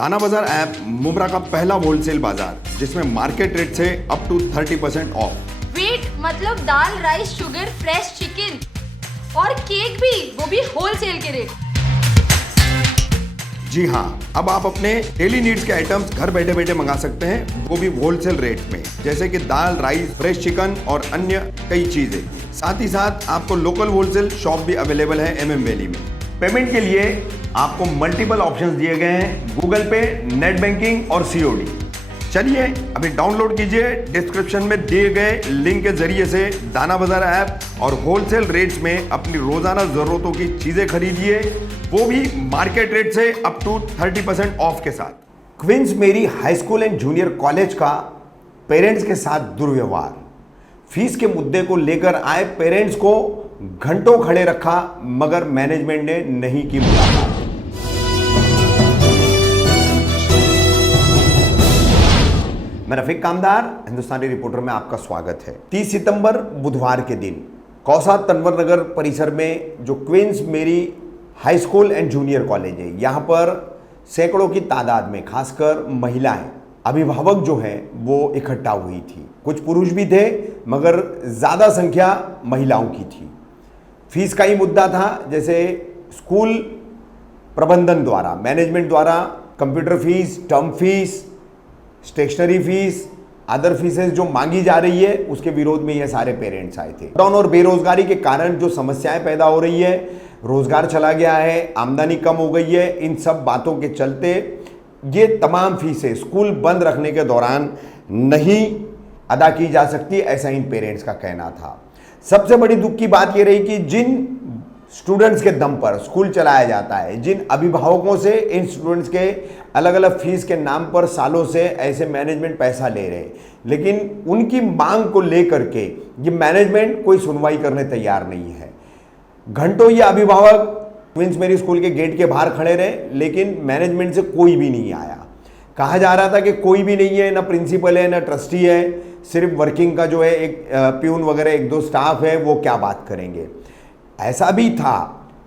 दाना बाजार ऐप मुब्रा का पहला होलसेल बाजार जिसमें मार्केट रेट से अप टू 30% ऑफ। वेट मतलब दाल, राइस, शुगर, फ्रेश चिकन और केक भी, वो भी होलसेल के रेट। जी हाँ, अब आप अपने डेली नीड्स के आइटम्स घर बैठे बैठे मंगा सकते हैं, वो भी होलसेल रेट में, जैसे कि दाल, राइस, फ्रेश चिकन और अन्य कई चीजें। साथ ही साथ आपको लोकल होलसेल शॉप भी अवेलेबल है MM वैली में। पेमेंट के लिए आपको मल्टीपल ऑप्शंस दिए गए हैं, गूगल पे, नेट बैंकिंग और COD। चलिए अभी डाउनलोड कीजिए डिस्क्रिप्शन में दिए गए लिंक के जरिए से दाना बाजार ऐप और होलसेल रेट्स में अपनी रोजाना जरूरतों की चीजें खरीदिए, वो भी मार्केट रेट से अप टू 30% ऑफ के साथ। क्वींस मेरी high school and junior college का पेरेंट्स के साथ दुर्व्यवहार, फीस के मुद्दे को लेकर आए पेरेंट्स को घंटों खड़े रखा मगर मैनेजमेंट ने नहीं की मुलाकात। मैं रफीक कामदार, हिंदुस्तानी रिपोर्टर में आपका स्वागत है। 30 सितंबर बुधवार के दिन कौसा तनवर नगर परिसर में जो क्वींस मेरी high school and junior college है, यहाँ पर सैकड़ों की तादाद में खासकर महिलाएं, अभिभावक जो हैं वो इकट्ठा हुई थी। कुछ पुरुष भी थे मगर ज़्यादा संख्या महिलाओं की थी। फीस का ही मुद्दा था, जैसे स्कूल प्रबंधन द्वारा, मैनेजमेंट द्वारा computer fees, term fees, stationery fees, other fees जो मांगी जा रही है, उसके विरोध में ये सारे पेरेंट्स आए थे। लॉकडाउन और बेरोजगारी के कारण जो समस्याएं पैदा हो रही है, रोजगार चला गया है, आमदनी कम हो गई है, इन सब बातों के चलते ये तमाम फीसें स्कूल बंद रखने के दौरान नहीं अदा की जा सकती, ऐसा इन पेरेंट्स का कहना था। सबसे बड़ी दुख की बात यह रही कि जिन स्टूडेंट्स के दम पर स्कूल चलाया जाता है, जिन अभिभावकों से इन स्टूडेंट्स के अलग अलग फीस के नाम पर सालों से ऐसे मैनेजमेंट पैसा ले रहे हैं, लेकिन उनकी मांग को लेकर के ये मैनेजमेंट कोई सुनवाई करने तैयार नहीं है। घंटों ये अभिभावक क्वींस मेरी स्कूल के गेट के बाहर खड़े रहे, लेकिन मैनेजमेंट से कोई भी नहीं आया। कहा जा रहा था कि कोई भी नहीं है, ना प्रिंसिपल है, ना ट्रस्टी है, सिर्फ वर्किंग का जो है एक प्यून वगैरह 1-2 स्टाफ है, वो क्या बात करेंगे। ऐसा भी था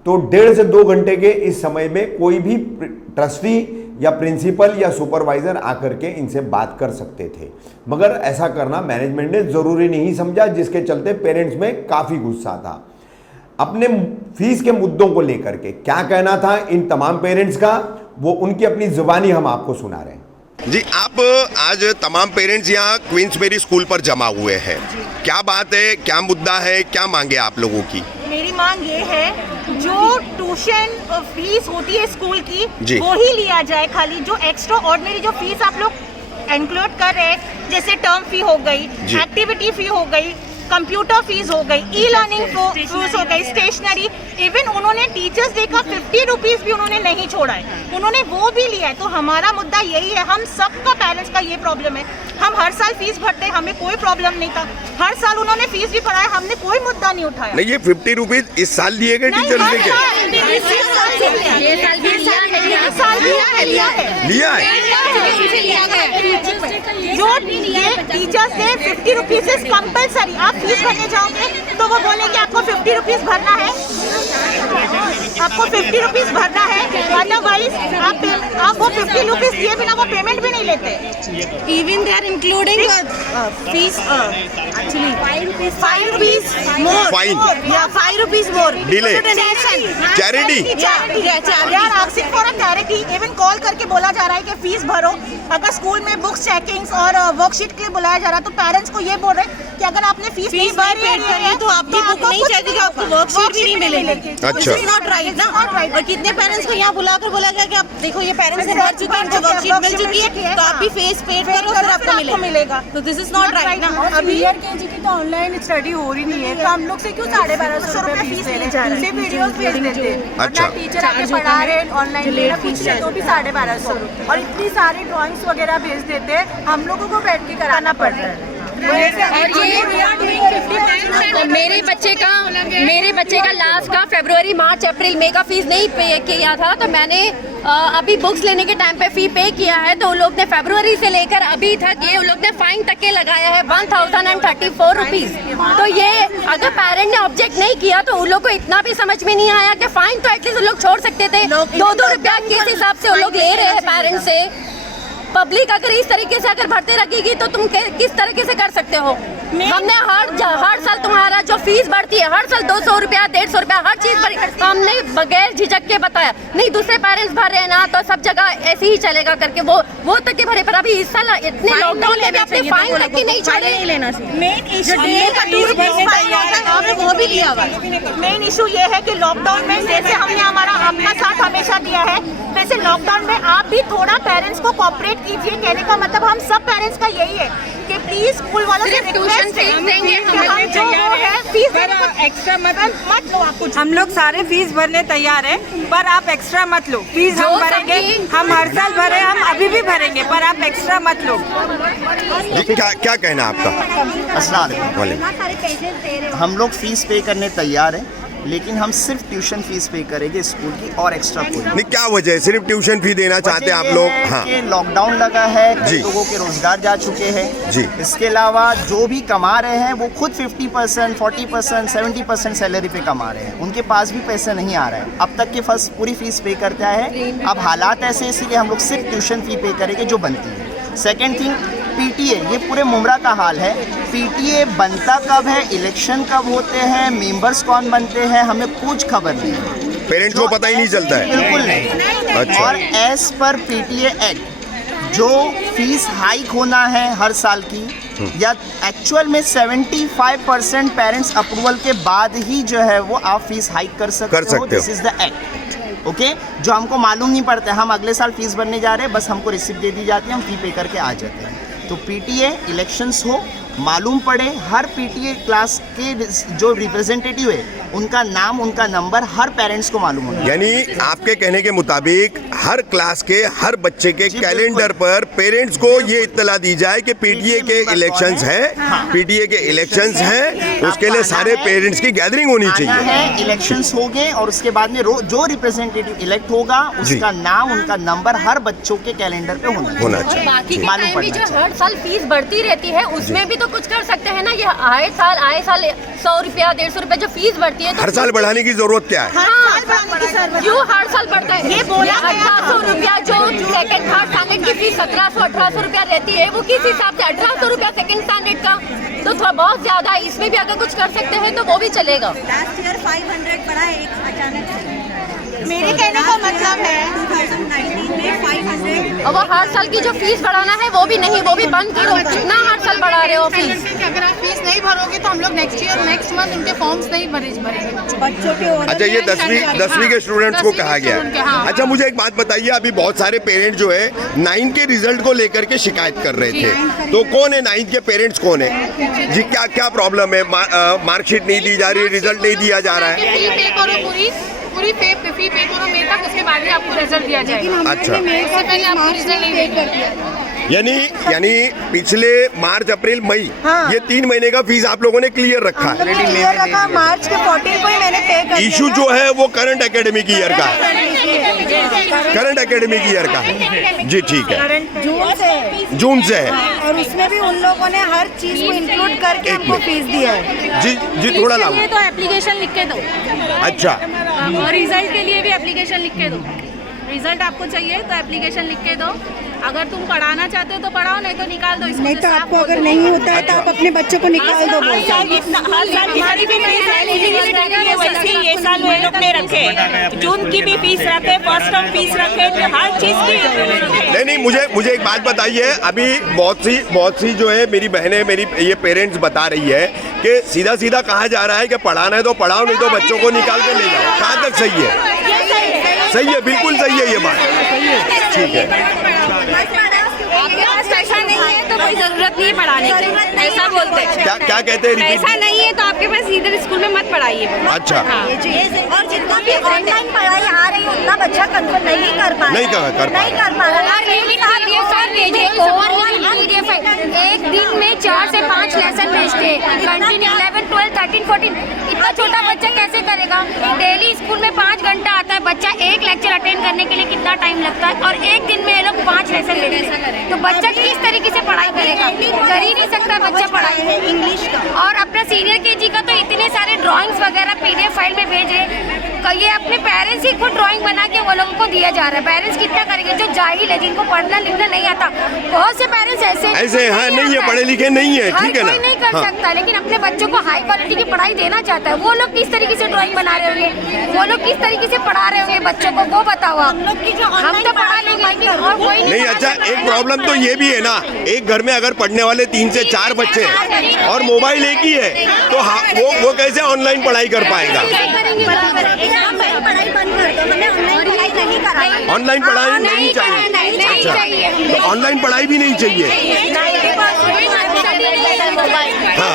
तो 1.5 से 2 घंटे के इस समय में कोई भी ट्रस्टी या प्रिंसिपल या सुपरवाइजर आकर के इनसे बात कर सकते थे, मगर ऐसा करना मैनेजमेंट ने जरूरी नहीं समझा, जिसके चलते पेरेंट्स में काफी गुस्सा था। अपने फीस के मुद्दों को लेकर के क्या कहना था इन तमाम पेरेंट्स का, वो उनकी अपनी जुबानी हम आपको सुना रहे हैं। जी, आप आज तमाम पेरेंट्स यहाँ क्वींस मेरी स्कूल पर जमा हुए हैं, क्या बात है, क्या मुद्दा है, क्या मांगे आप लोगों की? मेरी मांग ये है, जो ट्यूशन फीस होती है स्कूल की वो ही लिया जाए खाली। जो एक्स्ट्रा ऑर्डिनरी जो फीस आप लोग इंक्लूड कर रहे हैं, जैसे टर्म फी हो गई, एक्टिविटी फी हो गई, कंप्यूटर फीस हो गई, ई-लर्निंग फीस हो गई, स्टेशनरी, इवन उन्होंने टीचर्स डे का 50 रुपीज भी उन्होंने नहीं छोड़ा है, उन्होंने वो भी लिया है। तो हमारा मुद्दा यही है, हम सबका पेरेंट्स का ये प्रॉब्लम है। हम हर साल फीस भरते हैं, हमें कोई प्रॉब्लम नहीं था, हर साल उन्होंने फीस भी भराया, हमने कोई मुद्दा नहीं उठाया। नहीं, ये 50 रुपीज इस साल लिए गए टीचर्स डे के? लिया है। जो teachers day 50 rupees is compulsory. आप फीस भरने जाओगे तो वो बोलेंगे आपको 50 रुपीज भरना है, आपको 50 रुपीज भरना है, अदरवाइज आप वो 50 रुपीज दिए बिना वो पेमेंट भी नहीं लेते। Even they are including fees, actually 5 rupees more. Fine. Yeah, 5 rupees more. Delay. Charity. They are asking for a charity. Even call करके बोला जा रहा है कि फीस भरो। अगर स्कूल में बुक्स चेकिंग्स और वर्कशीट के लिए बुलाया जा रहा है तो पेरेंट्स को ये बोल रहे हैं कि अगर आपने फीस नहीं भरी है तो आपकी बुक नहीं चाहिए, आपको वर्कशीट भी नहीं मिलेगी। अच्छा, नॉट राइट ना। और कितने पेरेंट्स को यहाँ बुलाकर बोला गया कि आप देखो ये पेरेंट्स ने भर चुके हैं, इनको वर्कशीट मिल चुकी है, तो आप भी फीस पेड करो फिर आपको मिलेगा। तो दिस इज नॉट राइट ना। अभी केजी की तो ऑनलाइन स्टडी हो रही नहीं है, तो हम लोग से क्यों 1250 रुपए फीस ले जा रहे हैं? वीडियोस भेज देते हैं। अच्छा, टीचर आके पढ़ा रहे हैं, ऑनलाइन लेना कुछ नहीं तो भी 1250, और इतनी सारी ड्राइंग्स वगैरह भेज देते हैं, हम लोगों को बैठ के कराना पड़ता है। और ये मेरे बच्चे का लास्ट का फरवरी मार्च अप्रैल मई का फीस नहीं पे किया था, तो मैंने अभी बुक्स लेने के टाइम पे फी पे किया है, तो उन लोग ने फरवरी से लेकर अभी तक ये उन लोग ने फाइन तक के लगाया है 1034 रुपीज। तो ये अगर पेरेंट ने ऑब्जेक्ट नहीं किया तो उन लोग को इतना भी समझ में नहीं आया कि फाइन तो एटलीस्ट उन लोग छोड़ सकते थे। 2-2 रुपया किस हिसाब से उन लोग ले रहे हैं पेरेंट से। पब्लिक अगर इस तरीके से अगर भरते रखेगी तो तुम किस तरीके से कर सकते हो। हमने हर साल तुम्हारा जो फीस बढ़ती है, हर साल 200 रुपया 150 रुपया हर चीज पर हमने बगैर झिझक के बताया, नहीं दूसरे पेरेंट्स भर रहे हैं ना तो सब जगह ऐसे ही चलेगा करके वो तक के भरे। पर अभी इस साल इतने लॉकडाउन में भी अपने फाइन तक की नहीं छोड़े। मेन इशू ये है कि लॉकडाउन में जैसे हमने हमारा अपना साथ हमेशा दिया है, वैसे लॉकडाउन में आप भी थोड़ा पेरेंट्स को कोऑपरेट कीजिए। कहने का मतलब हम सब पेरेंट्स का यही है कि प्लीज स्कूल वालों से रिक्वेस्ट है कि हम जो है फीस एक्स्ट्रा मत लो। आप कुछ हम लोग सारे फीस भरने तैयार हैं, पर आप एक्स्ट्रा मत लो। फीस हम भरेंगे, हम हर साल भरे, हम अभी भी भरेंगे, पर आप एक्स्ट्रा मत लो। क्या कहना आपका? अस्सलाम वालेकुम। हम लोग फीस पे करने तैयार हैं, लेकिन हम सिर्फ ट्यूशन फीस पे करेंगे स्कूल की और एक्स्ट्रा कोई नहीं। क्या वजह है सिर्फ ट्यूशन फी देना चाहते हैं आप लोग? हाँ, लॉकडाउन लगा है, जी, कई लोगों के रोजगार जा चुके हैं जी। इसके अलावा जो भी कमा रहे हैं वो खुद 50%, 40%, 70% सैलरी पे कमा रहे हैं, उनके पास भी पैसा नहीं आ रहा है। अब तक के फर्स्ट पूरी फीस पे करता है, अब हालात ऐसे इसीलिए हम लोग सिर्फ ट्यूशन फी पे करेंगे जो बनती है। सेकेंड थिंग, पीटीए, ये पूरे मुमरा का हाल है। पीटीए बनता कब है, इलेक्शन कब होते हैं, मेंबर्स कौन बनते हैं, हमें कुछ खबर नहीं है। पेरेंट्स को पता ही नहीं चलता है? बिल्कुल नहीं। अच्छा। और एज पर पीटीए एक्ट जो फीस हाइक होना है हर साल की, या एक्चुअल में 75% पेरेंट्स अप्रूवल के बाद ही जो है वो आप फीस हाइक कर सकते हो। This is the act, okay, जो हमको मालूम नहीं पड़ता है। हम अगले साल फीस भरने जा रहे हैं, बस हमको रिसिप्ट दे दी जाती है, हम फी पे करके आ जाते हैं। तो पीटीए इलेक्शंस हो, मालूम पड़े, हर पीटीए क्लास के जो रिप्रेजेंटेटिव है उनका नाम, उनका नंबर हर पेरेंट्स को मालूम होना। यानी आपके कहने के मुताबिक हर क्लास के हर बच्चे के कैलेंडर पर पेरेंट्स को ये इत्तला दी जाए कि पीटीए के इलेक्शंस हैं, पीटीए के इलेक्शंस हैं, उसके लिए सारे पेरेंट्स की गैदरिंग होनी चाहिए। इलेक्शंस हो गए और उसके बाद में जो रिप्रेजेंटेटिव इलेक्ट होगा उसका नाम, उनका नंबर हर बच्चों के कैलेंडर पे होना चाहिए। बाकी के टाइम भी जो हर साल फीस बढ़ती रहती है उसमें भी तो कुछ कर सकते हैं ना। ये आए साल 100 रुपया 150 रुपया जो फीस बढ़ती है, तो हर साल बढ़ाने की जरूरत क्या है? क्यों हर साल बढ़ता है? ये बोला 1800 रुपया जो सेकंड थर्ड स्टैंडर्ड की फीस 1700-1800 रुपया रहती है, वो किस हिसाब से 1800 रुपया सेकंड स्टैंडर्ड का, तो थोड़ा बहुत ज्यादा है। इसमें भी अगर कुछ कर सकते हैं तो वो भी चलेगा। लास्ट ईयर 500 बढ़ा है अचानक से। मेरे कहने का मतलब है 2019 में 500। और वो हर साल की जो फीस बढ़ाना है वो भी नहीं, वो भी बंद करो। कितना हर साल बढ़ा रहे हो फीस? अगर आप फीस नहीं भरोगे तो हम लोग नेक्स्ट मंथ उनके फॉर्म्स नहीं भरेंगे बच्चों के। अच्छा, ये 10वीं के स्टूडेंट्स को कहा गया है। अच्छा, मुझे एक बात बताइए, अभी बहुत सारे पेरेंट्स जो है 9 के रिजल्ट को लेकर के शिकायत कर रहे थे, तो कौन है 9 के पेरेंट्स, कौन है जी? क्या प्रॉब्लम है? मार्कशीट नहीं दी जा रही, रिजल्ट नहीं दिया जा रहा है? पूरी फी पे करो मई तक, उसके बाद ही आपको रिजल्ट दिया जाएगा। अच्छा, उससे पहले आपको रिजल्ट नहीं देंगे। यानी पिछले मार्च अप्रैल मई, ये 3 महीने का फीस आप लोगों ने क्लियर रखा है। मार्च के 14 को ही मैंने पे कर दिया। इशू जो है वो करंट एकेडमिक ईयर का है, करंट एकेडमिक ईयर का है जी। ठीक है, जून से है, और उसमें भी उन लोगों ने हर चीज को इंक्लूड करके हमको फीस दिया है। जी थोड़ा लागू। तो एप्लीकेशन लिख के दो। अच्छा, और रिजल्ट के लिए भी एप्लीकेशन लिख के दो। रिजल्ट आपको चाहिए तो एप्लीकेशन लिख के दो। अगर तुम पढ़ाना चाहते हो तो पढ़ाओ, नहीं तो निकाल दो। नहीं तो आपको अगर नहीं होता है तो आप अपने बच्चों को निकाल दो। हर साल हमारी भी फीस वैसे ये साल वो लोग ने रखे, जून की भी फीस रखे, फर्स्ट टर्म फीस रखे, हर चीज की। नहीं, मुझे एक बात बताइए, अभी बहुत सी जो है मेरी बहनें, मेरी ये पेरेंट्स बता रही है कि सीधा कहा जा रहा है कि पढ़ाना है तो पढ़ाओ, नहीं तो बच्चों को निकाल के ले जाओ। कहाँ तक सही है? सही है, बिल्कुल सही है ये बात। ठीक है, आपके पास पैसा नहीं है तो कोई जरूरत नहीं है पढ़ाने की, ऐसा बोलते हैं। क्या कहते हैं? पैसा नहीं है तो आपके पास इधर स्कूल में मत पढ़ाइए। अच्छा, और जितना भी ऑनलाइन पढ़ाई आ रही है उतना बच्चा कंट्रोल नहीं कर पा रहा। नहीं कर पा रहा। और ये भी भेजे ओवरऑल PDF है। एक दिन में 4 से 5 लेसन भेजते हैं कंटिन्यू 11, 12, 13, 14। इतना छोटा बच्चा कैसे करेगा? डेली स्कूल में 5 घंटा आता है बच्चा, एक लेक्चर अटेंड करने के लिए कितना टाइम लगता है, और एक दिन में ये लोग 5 लेसन ले रहे हैं। तो बच्चा किस तरीके से पढ़ाई करेगा? कर ही नहीं सकता बच्चा पढ़ाई इंग्लिश का। और अपना सीनियर KG का तो इतने सारे ड्राइंग्स वगैरह PDF फाइल में भेज रहे। ये अपने पेरेंट्स ही खुद ड्राइंग बना के वो लोगों को दिया जा रहा है। पेरेंट्स कितना करेंगे? जो जाहिल है, जिनको पढ़ना लिखना नहीं आता, बहुत से पेरेंट्स ऐसे हाँ, नहीं है, पढ़े लिखे नहीं है, ठीक है ना? कोई नहीं कर सकता, लेकिन अपने बच्चों को हाई क्वालिटी की पढ़ाई देना चाहता है। वो लोग किस तरीके से ड्राइंग बना रहे होंगे, वो लोग किस तरीके से पढ़ा रहे होंगे बच्चों को, वो बताओ आप। हम तो पढ़ा लेंगे और कोई नहीं। अच्छा, एक प्रॉब्लम तो ये भी है ना, एक घर में अगर पढ़ने वाले 3 से 4 बच्चे हैं और मोबाइल एक ही है, तो वो कैसे ऑनलाइन पढ़ाई कर पाएगा? ऑनलाइन पढ़ाई नहीं चाहिए। अच्छा, तो ऑनलाइन पढ़ाई भी नहीं चाहिए।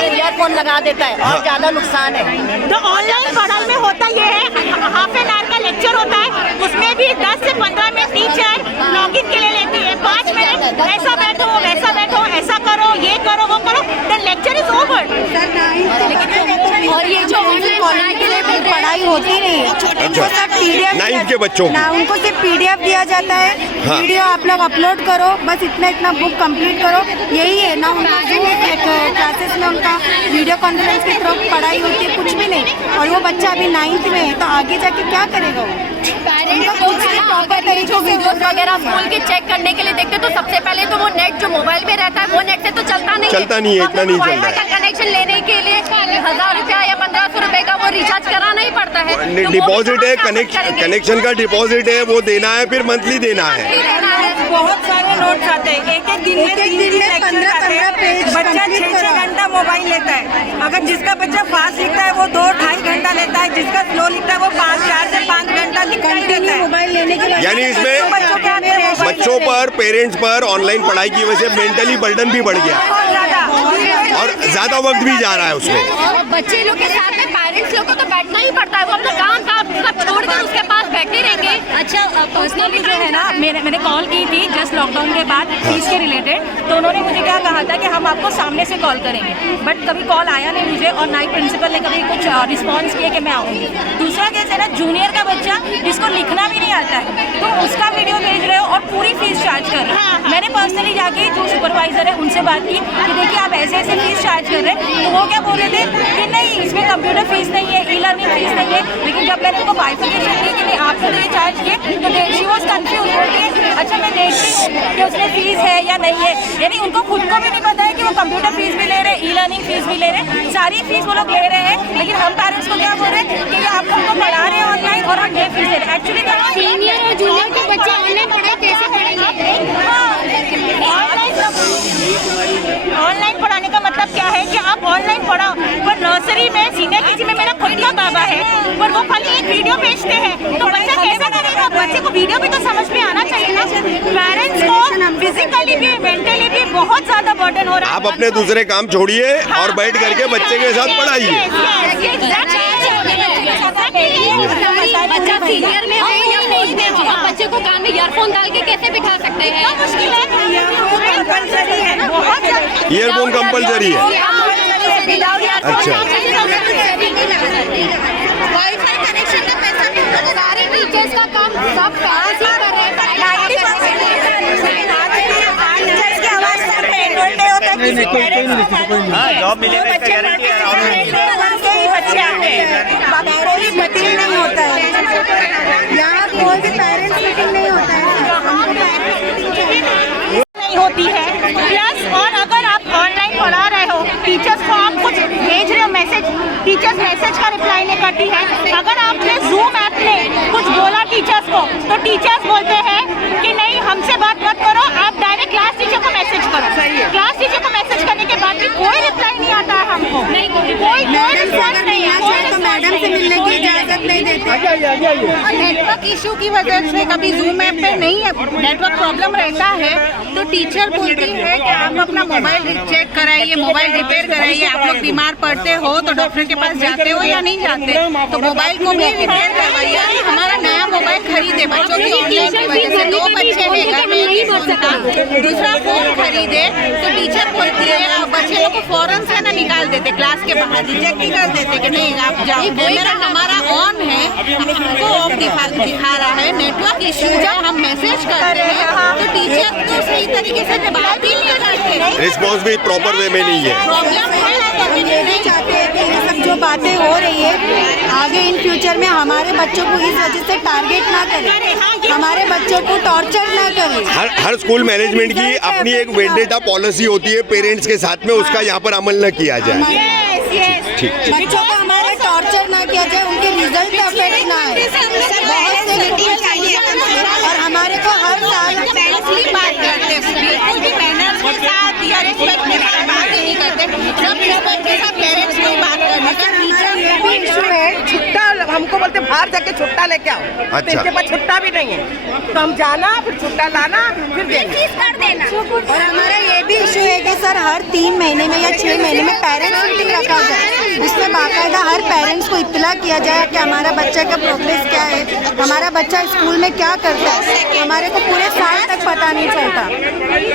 ईयरफोन लगा देता है और ज्यादा नुकसान है। तो ऑनलाइन पढ़ाई में होता ये है, हाफ एन आवर का लेक्चर होता है, उसमें भी 10 से 15 मिनट टीचर लॉगिन के लिए लेती है। 5 मिनट ऐसा बैठो, वैसा बैठो, ऐसा करो, ये करो, वो करो, द लेक्चर इज ओवर। और ये जो ऑनलाइन के लिए पढ़ाई होती नहीं है, अच्छा, PDF 9th के बच्चों ना, उनको सिर्फ PDF दिया जाता है। हाँ। वीडियो आप लोग अपलोड करो, बस इतना बुक कंप्लीट करो, यही है ना। उनका क्लासेस में उनका वीडियो कॉन्फ्रेंस के थ्रू पढ़ाई होती है, कुछ भी नहीं। और वो बच्चा अभी 9th में है, तो आगे जाके क्या करेगा वो? प्रॉपर तरीके से वीडियोस वगैरह स्कूल के चेक करने के लिए देखते, तो सबसे पहले तो वो नेट जो मोबाइल में रहता है, वो नेट से तो चलता नहीं है, इतना नहीं चल रहा है। का कनेक्शन लेने के लिए 1000 रुपया या 1500 रुपए का वो रिचार्ज कराना ही पड़ता है। डिपॉजिट है, कनेक्शन का डिपॉजिट है, वो देना है, फिर मंथली देना है। बहुत सारे नोट्स आते हैं, एक दिन में 15 पेज। बच्चा 6 घंटा मोबाइल लेता है। अगर जिसका बच्चा फास्ट लिखता है वो 2-2.5 घंटा लेता है, जिसका स्लो लिखता है वो 4 से 5 घंटा लिखता है। मोबाइल लेने के लिए यानी इसमें बच्चों पर, पेरेंट्स पर ऑनलाइन पढ़ाई की वजह से मेंटली बर्डन भी बढ़ गया और ज्यादा वक्त भी जा रहा है उसमें। और बच्चे लोग के साथ में पेरेंट्स लोग को तो बैठना ही पड़ता है, वो अपना काम सब छोड़कर उसके पास बैठे रहेंगे। अच्छा, पर्सनली जो है ना, मैंने कॉल की थी जस्ट लॉकडाउन के बाद फीस के रिलेटेड, तो उन्होंने मुझे क्या कहा था कि हम आपको सामने से कॉल करेंगे, बट कभी कॉल आया नहीं मुझे, और ना ही प्रिंसिपल ने कभी कुछ रिस्पॉन्स किया कि मैं आऊँगी। दूसरा केस है ना, जूनियर का बच्चा जिसको लिखना भी नहीं आता है, तो उसका वीडियो भेज रहे हो और पूरी फीस चार्ज कर रहे हो। मैंने पर्सनली जाके जो सुपरवाइजर है उनसे बात की कि देखिए आप ऐसे ऐसे फीस चार्ज कर रहे हैं, तो वो क्या बोल रहे थे कि नहीं, इसमें कंप्यूटर फीस नहीं है, ई लर्निंग फीस नहीं है। लेकिन जब मैंने उनको बाइफिकेशन दी कि नहीं आपको ये चार्ज किए, तो शी वॉज कंफ्यूज होती है। अच्छा, मैं देखती हूँ कि उसमें फीस है या नहीं है, यानी उनको खुद को भी नहीं पता है कि वो कंप्यूटर फीस भी ले रहे हैं, ई लर्निंग फीस भी ले रहे हैं, सारी फीस वो लोग ले रहे हैं। लेकिन हम पेरेंट्स को क्या बोल रहे हैं कि आप हमको पढ़ा रहे हैं ऑनलाइन और हम ये फीस ले रहे हैं। एक्चुअली सीनियर और जूनियर के बच्चे ऑनलाइन पढ़ाई कैसे पढ़ेंगे? ऑनलाइन पढ़ाने का मतलब क्या है कि आप ऑनलाइन पढ़ाओ, पर नर्सरी में, सीनियर KG में मेरा खुद का बाबा है, पर वो खाली एक वीडियो भेजते हैं, तो बच्चा कैसे करेगा? बच्चे को वीडियो भी तो समझ में आना चाहिए ना। पेरेंट्स को फिजिकली भी, मेंटली भी बहुत ज्यादा बर्डन हो रहा है। आप अपने दूसरे काम छोड़िए और बैठ करके बच्चे के साथ पढ़ाइए। बच्चा सीनियर में हो या फोर्थ में हो, बच्चे को कान में ईयरफोन डाल के कैसे बिठा सकते हैं? मुश्किल है, कंपल्सरी है, बहुत ईयरफोन कंपलसरी है। अच्छा, वाईफाई कनेक्शन का पैसा भी सारे टीचर्स का काम सब पेरेंट्स ही कर रहे हैं। जॉब मिलेगा इसका गारंटी है। मीटिंग नहीं होता है, यहाँ कोई भी पेरेंट्स मीटिंग नहीं होता है, नहीं होती है। प्लस और अगर आप ऑनलाइन पढ़ा रहे हो, टीचर्स को आप कुछ भेज रहे हो मैसेज, टीचर्स मैसेज का रिप्लाई नहीं करती है। अगर आपने जूम ऐप में कुछ बोला टीचर्स को, तो टिचर्स बोलते हैं कि नहीं हमसे बात मत करो, आप डायरेक्ट क्लास टीचर को मैसेज करो। क्लास टीचर को मैसेज करने के बाद भी कोई रिप्लाई नहीं आता है हमको, कोई रिस्पॉन्स नहीं है, तो मैडम से मिलने की इजाजत नहीं देते। नेटवर्क इशू की वजह से कभी जूम ऐप पे नहीं है, नेटवर्क प्रॉब्लम रहता है, तो टीचर बोलती है कि आप अपना मोबाइल चेक कराइए, मोबाइल रिपेयर कराइए। आप लोग बीमार पड़ते हो तो डॉक्टर के पास जाते हो या नहीं जाते, तो मोबाइल को भी रिपेयर करवाइए। हमारा नया मोबाइल खरीदे बच्चों की ऑनलाइन की वजह से, 2 बच्चे हैं घर में, एक ही फोन था, दूसरा फोन खरीदे तो टीचर बोलती है बच्चे लोग को फौरन से ना निकाल देते क्लास के बाहर, रिजेक्ट ही कर देते कि नहीं आप जाओ। मेरा हमारा ऑन है, हमको ऑफ दिखा रहा है, नेटवर्क इश्यू है, हम मैसेज करते हैं तो टीचर तो सही तरीके से बात ही नहीं करते, रिस्पॉन्स भी प्रॉपर वे में नहीं है। प्रॉब्लम है हम ये नहीं चाहते हैं कि ये सब जो बातें हो रही है आगे इन फ्यूचर में हमारे बच्चों को इस वजह से टारगेट ना करें, हमारे बच्चों को टॉर्चर ना करें। हर स्कूल मैनेजमेंट की अपनी एक वेंडेटा पॉलिसी होती है पेरेंट्स के साथ में, उसका यहाँ पर अमल न किया जाए। ठीक बच्चों को हमारे टॉर्चर ना किया जाए, उनके रिजल्ट पे अफेक्ट ना आए। बहुत से लोग और हमारे को हर साल बात करते हैं, बिल्कुल भी मैनर्स के साथ या रिस्पेक्ट के साथ बात नहीं करते, सब रिस्पेक्ट के साथ पेरेंट्स को बात करने का इशू है। छुट्टा हमको बोलते बाहर जाके छुट्टा लेके आओ, तो इनके पास छुट्टा भी नहीं है, तो हम जाना फिर छुट्टा लाना फिर देना। और हमारा ये भी इशू है कि सर हर 3 महीने में या 6 महीने में पेरेंट्स मीटिंग रखा जाए, जिसमें बाकायदा हर पेरेंट्स को इत्तला किया जाए कि हमारा बच्चा का प्रोग्रेस क्या है, हमारा बच्चा स्कूल में क्या करता है, हमारे को पूरे साल तक पता नहीं चलता।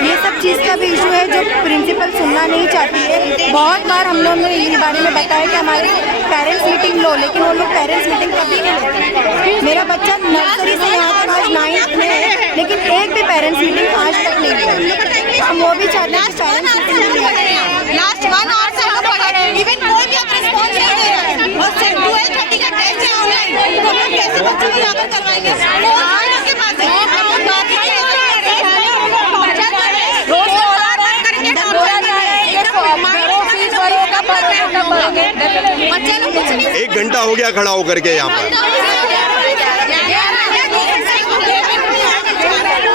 ये सब चीज़ का भी इशू है जो प्रिंसिपल सुनना नहीं चाहती है। बहुत बार हम लोग ने इस बारे में बताया कि हमारे पेरेंट्स मीटिंग लो, लेकिन वो लोग पेरेंट्स मीटिंग कभी नहीं लेते। मेरा बच्चा नर्सरी से यहाँ तक आज 9th में है, लेकिन एक भी पेरेंट्स मीटिंग आज तक नहीं लिया। हम वो भी चाहते हैं कि पेरेंट्स मीटिंग लास्ट 1 आवर से हम पढ़ा रहे हैं, इवन कोई भी अब रिस्पॉन्स नहीं दे रहा है, और 12:30 का टेस्ट है ऑनलाइन, तो हम कैसे बच्चों को यहाँ पर करवाएंगे? आपके पास है, आप लोग बात नहीं कर बच्चे लोग कुछ नहीं। 1 घंटा हो गया खड़ा होकर के यहाँ पर।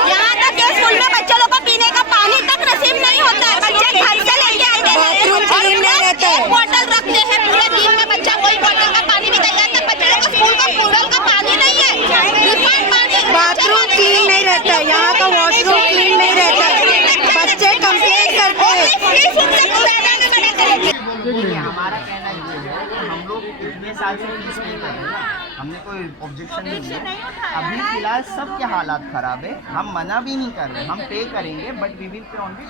यहाँ तक के स्कूल में बच्चे लोग को पीने का पानी तक नसीब नहीं होता है, बच्चे घर से लेके आए बॉटल रखते हैं, पूरे दिन में बच्चा कोई बॉटल का पानी भी तैयार तक बच्चे लोग को स्कूल का पूरल का पानी नहीं है, बाथरूम क्लीन नहीं रहता है, यहाँ का वॉशरूम क्लीन नहीं रहता है, बच्चे कंप्लेंट करते हैं। हमारा कहना ये है कि हम लोग इतने साल से फीस पे कर रहे हैं, हमने कोई ऑब्जेक्शन नहीं है। अभी फिलहाल सबके हालात खराब है, हम मना भी नहीं कर रहे, हम पे करेंगे but we will pay on the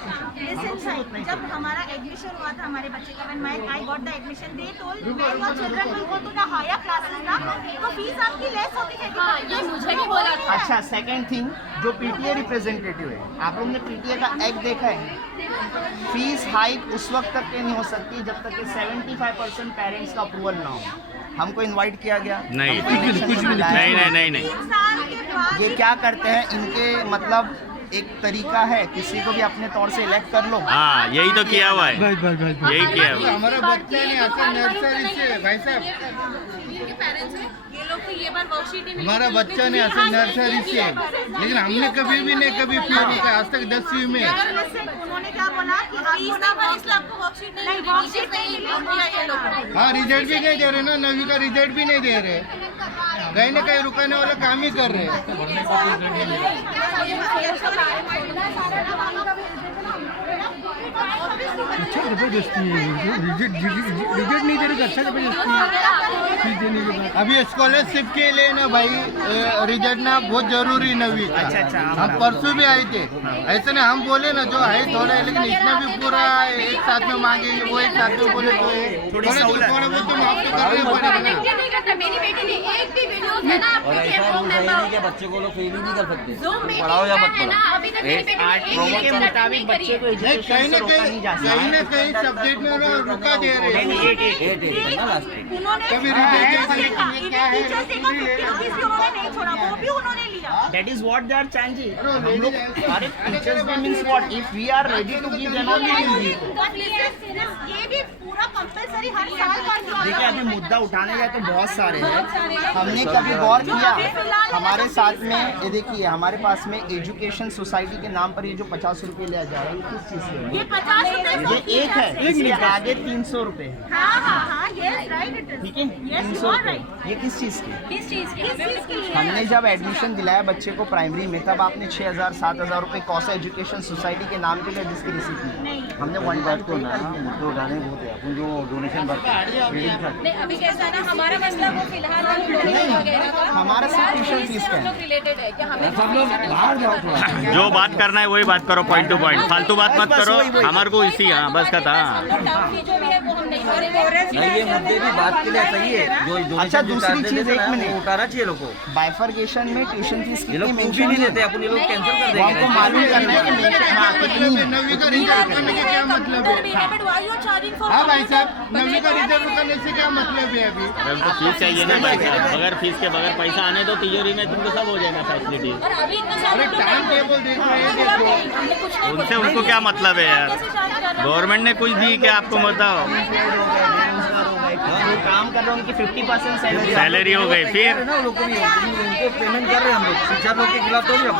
जब हमारा एडमिशन हुआ था हमारे बच्चे का, when I got the admission, they told your children will go to the higher classes ना, तो फीस आपकी लेस होती है। हां, ये मुझे भी बोला था। अच्छा, सेकंड थिंग, जो पीटीए रिप्रेजेंटेटिव है, आप लोग ने पीटीए का एक्ट देखा है? फीस हाइक उस वक्त तक के नहीं हो सकती जब तक कि 75% पेरेंट्स का अप्रूवल ना हो। हमको इनवाइट किया गया नहीं, नहीं। ये क्या करते हैं, इनके मतलब एक तरीका है, किसी को भी अपने तौर से इलेक्ट कर लो। हाँ, यही तो किया हुआ है, यही किया हुआ है। हमारा बच्चा ने ऐसा नर्सरी से, भाई साहब हमारा बच्चा ने ऐसा नर्सरी से, लेकिन हमने कभी भी नहीं कभी फी रुका आज तक 10वीं में। उन्होंने क्या बोला कि हाँ, रिजल्ट भी नहीं दे रहे ना, 9वीं का रिजल्ट भी नहीं दे रहे, कहीं ना कहीं रुकाने वाला काम ही कर रहे हैं। अच्छा जबरदस्ती है, रिजल्ट नहीं दे रहे, अच्छा जबरदस्ती है। अभी स्कॉलरशिप के लिए ना भाई रिजल्ट ना बहुत जरूरी 9वीं का। अच्छा, हम परसों भी आए थे, ऐसे ना हम बोले ना जो है थोड़ा है, लेकिन इतना भी पूरा एक साथ में मांगेंगे, वो एक साथ में बोले तो थोड़ा बहुत तो माफ तो करना ही पड़ेगा ना। मेरी बेटी ने एक भी वीडियो है ना, और ऐसा रूल है नहीं कि बच्चे को लोग फेल ही नहीं कर सकते, पढ़ाओ या मत पढ़ाओ। अभी तक मेरी बेटी ने के मुताबिक बच्चे को कहीं ना कहीं सब्जेक्ट में रुका दे रहे हैं। कभी That is what they are changing. हम लोग हमारे टीचर्स भी means what? If we are ready to give them only will give. ये भी पूरा कंपलसरी हर साल कर दिया। देखिए, अभी मुद्दा उठाने गए तो बहुत सारे हैं, हमने कभी गौर किया हमारे साथ में, ये देखिए हमारे पास में एजुकेशन सोसाइटी के नाम पर ये जो 50 रुपये लिया जा रहा है, ये किस चीज़ के? ये 50 रुपये ये एक है, इसके आगे 300 रुपये है। हाँ, yes, right. ठीक है, 300 रुपये, ये किस चीज़ के? हमने जब एडमिशन दिलाया बच्चे को प्राइमरी में, तब आपने 6,000-7,000 रुपये कौसा एजुकेशन सोसाइटी के नाम के लिए जिसकी रिसीट नहीं, हमने 1 बार को मुद्दे उठाने बहुत है। अपन जो डोनेशन भरते हैं reading का। नहीं अभी कैसा है ना हमारा मसला वो फिलहाल वगैरह का हमारा सिर्फ ट्यूशन फीस का है। रिलेटेड है कि हमें बाहर जाओ थोड़ा। जो बात करना है वही बात करो, पॉइंट टू पॉइंट, फालतू बात मत करो। हमारे को इसी बस का था। जो भी है वो हम नहीं करेंगे। नहीं ये मुद्दे भी बात के लिए सही है, जो donation अच्छा, जो दूसरी charges चीज़ देते एक हैं ना, मिनट। वो उतारना चाहिए लोग को। बाइफरकेशन में ट्यूशन फीस ये लोग कितनी proof ही मेंशन नहीं है देते, अपन ये लोग कैंसिल कर वो देंगे। आपको मालूम करना है कि mention- हाँ, कितनी है। नवी का रिजल्ट करने का क्या मतलब है? हाँ भाई साहब, नवी का रिजल्ट करने से क्या मतलब है अभी? हमको फीस चाहिए ना भाई साहब, बगैर फीस के बगैर पैसा आने दो तिजोरी में, तुमको सब हो जाएगा फैसिलिटी। अरे टाइम टेबल देख रहे हैं उनसे उनको क्या मतलब है यार? गवर्नमेंट ने कुछ दी क्या आपको बताओ? जो काम कर रहे हैं उनकी 50% सैलरी हो गई फिर ना लोग को भी उनको पेमेंट कर रहे हैं हम लोग, शिक्षा लोग के खिलाफ थोड़ी हम।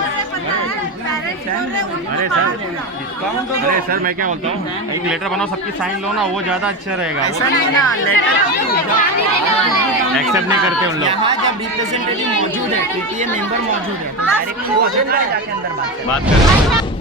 अरे सर मैं क्या बोलता हूँ, एक लेटर बनाओ, सबकी साइन लो ना, वो ज़्यादा अच्छा रहेगा। ऐसा नहीं ना, लेटर एक्सेप्ट नहीं करते उन लोग। यहाँ जब रिप्रेजेंटेटिव मौजूद है, PTA मेंबर मौजूद है, डायरेक्ट वो जाके अंदर बात बात कर